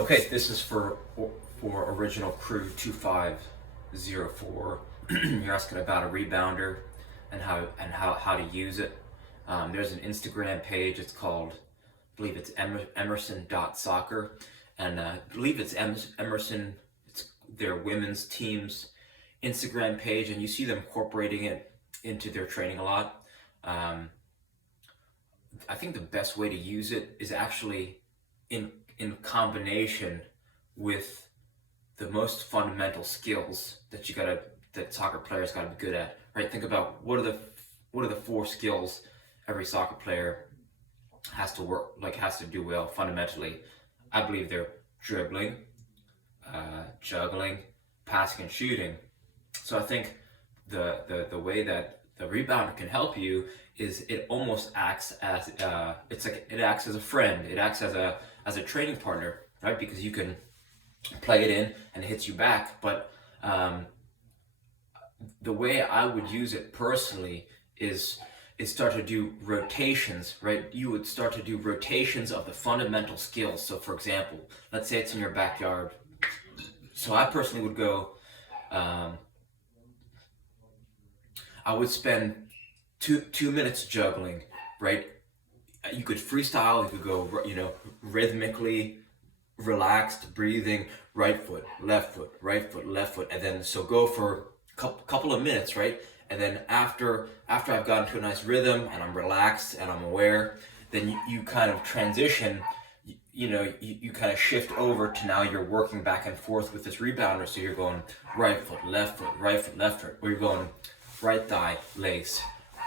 Okay, this is for original crew 2504. You're asking about a rebounder and how to use it. There's an Instagram page. It's called, I believe it's emerson.soccer, and I believe it's Emerson. It's their women's team's Instagram page, and you see them incorporating it into their training a lot. I think the best way to use it is actually in combination with the most fundamental skills that soccer players gotta be good at. Right? Think about what are the four skills every soccer player has to do well fundamentally. I believe they're dribbling, juggling, passing, and shooting. So I think the way that the rebounder can help you is it almost acts as it acts as a friend. It acts as a training partner, right? Because you can play it in and it hits you back. But the way I would use it personally is start to do rotations, right? You would start to do rotations of the fundamental skills. So for example, let's say it's in your backyard. So I personally would go, I would spend two minutes juggling, right? You could freestyle, you could go, rhythmically, relaxed breathing, right foot, left foot, right foot, left foot, and then so go for a couple of minutes, right? And then after I've gotten to a nice rhythm and I'm relaxed and I'm aware, then you kind of transition, you kind of shift over to now you're working back and forth with this rebounder. So you're going right foot, left foot, right foot, left foot, or you're going right thigh, lace,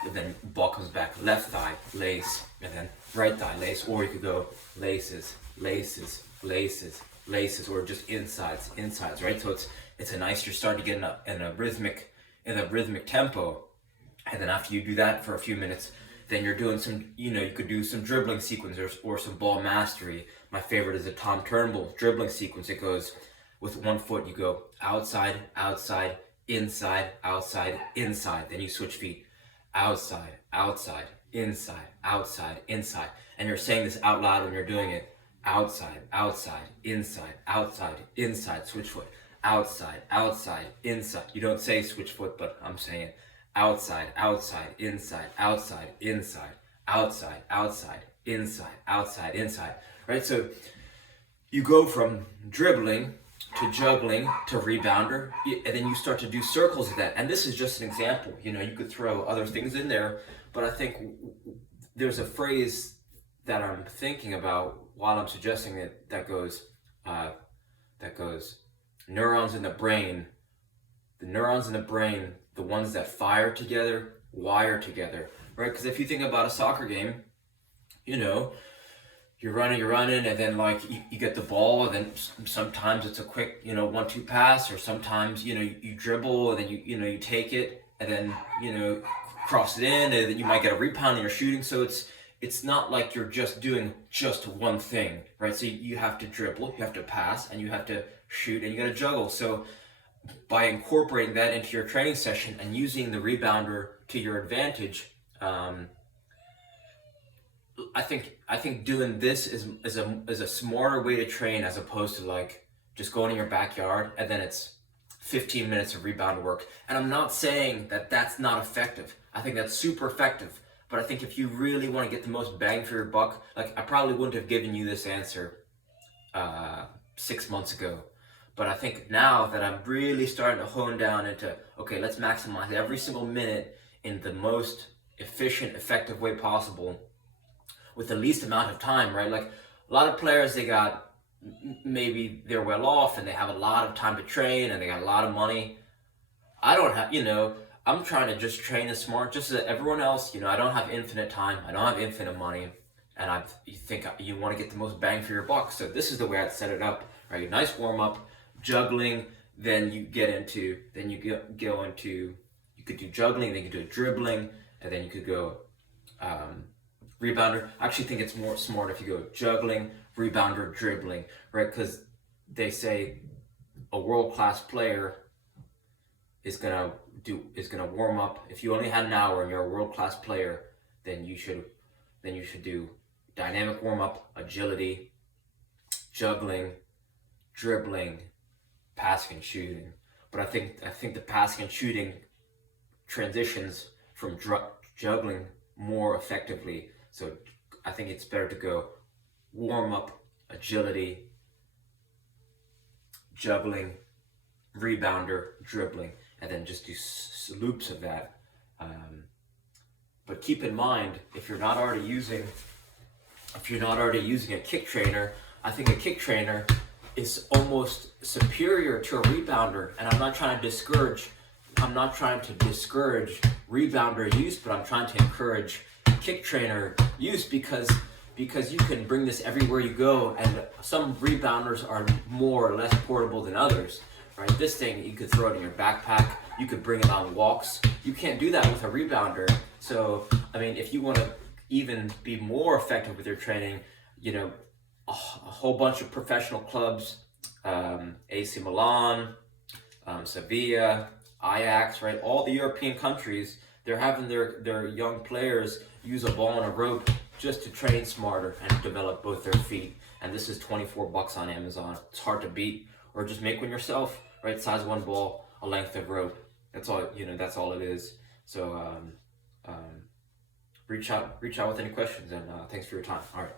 and then ball comes back, left thigh, lace, and then right thigh, lace, or you could go laces, laces, laces, laces, or just insides, right? So it's a nice, you're starting to get in a rhythmic tempo, and then after you do that for a few minutes, then you're doing some, you could do some dribbling sequences or some ball mastery. My favorite is a Tom Turnbull dribbling sequence. It goes with one foot, you go outside, outside, inside, outside, inside. Then you switch feet, outside, outside, inside, outside, inside. And you're saying this out loud when you're doing it. Outside, outside, inside, outside, inside, switch foot. Outside, outside, inside. You don't say switch foot, but I'm saying outside, outside, inside, outside, inside, outside, outside, inside, outside, inside. Right? So you go from dribbling to juggling to rebounder, and then you start to do circles of that. And this is just an example. You could throw other things in there, but I think there's a phrase that I'm thinking about while I'm suggesting it that goes neurons in the brain. The neurons in the brain, the ones that fire together, wire together, right? Because if you think about a soccer game, you're running, and then you get the ball, and then sometimes it's a quick, 1-2 pass, or sometimes, you dribble, and then you take it, and then, cross it in, and then you might get a rebound and you're shooting. So it's not like you're just doing just one thing, right? So you have to dribble, you have to pass, and you have to shoot, and you got to juggle. So by incorporating that into your training session and using the rebounder to your advantage, I think doing this is a smarter way to train, as opposed to just going in your backyard and then it's 15 minutes of rebound work. And I'm not saying that that's not effective. I think that's super effective. But I think if you really want to get the most bang for your buck, I probably wouldn't have given you this answer 6 months ago. But I think now that I'm really starting to hone down into, okay, let's maximize every single minute in the most efficient, effective way possible with the least amount of time, right? A lot of players, maybe they're well off and they have a lot of time to train and they got a lot of money. I don't have, I'm trying to just train as smart, just as everyone else. I don't have infinite time. I don't have infinite money. And you think you want to get the most bang for your buck. So this is the way I'd set it up, right? Nice warm up, juggling, then you go into, you could do juggling, then you could do dribbling, and then you could go rebounder. I actually think it's more smart if you go juggling, rebounder, dribbling, right? Because they say a world-class player is gonna warm up. If you only had an hour and you're a world-class player, then you should do dynamic warm-up, agility, juggling, dribbling, passing and shooting. But I think the passing and shooting transitions from juggling more effectively. So I think it's better to go warm up, agility, juggling, rebounder, dribbling, and then just do loops of that. But keep in mind, if you're not already using a kick trainer, I think a kick trainer is almost superior to a rebounder. And I'm not trying to discourage rebounder use, but I'm trying to encourage kick trainer use because you can bring this everywhere you go, and some rebounders are more or less portable than others, right? This thing, you could throw it in your backpack, you could bring it on walks. You can't do that with a rebounder. So, I mean, if you want to even be more effective with your training, a whole bunch of professional clubs, AC Milan, Sevilla, Ajax, right? All the European countries, they're having their young players use a ball and a rope just to train smarter and develop both their feet. And this is $24 on Amazon. It's hard to beat. Or just make one yourself, right? Size 1 ball, a length of rope. That's all, that's all it is. So reach out with any questions, and thanks for your time. All right.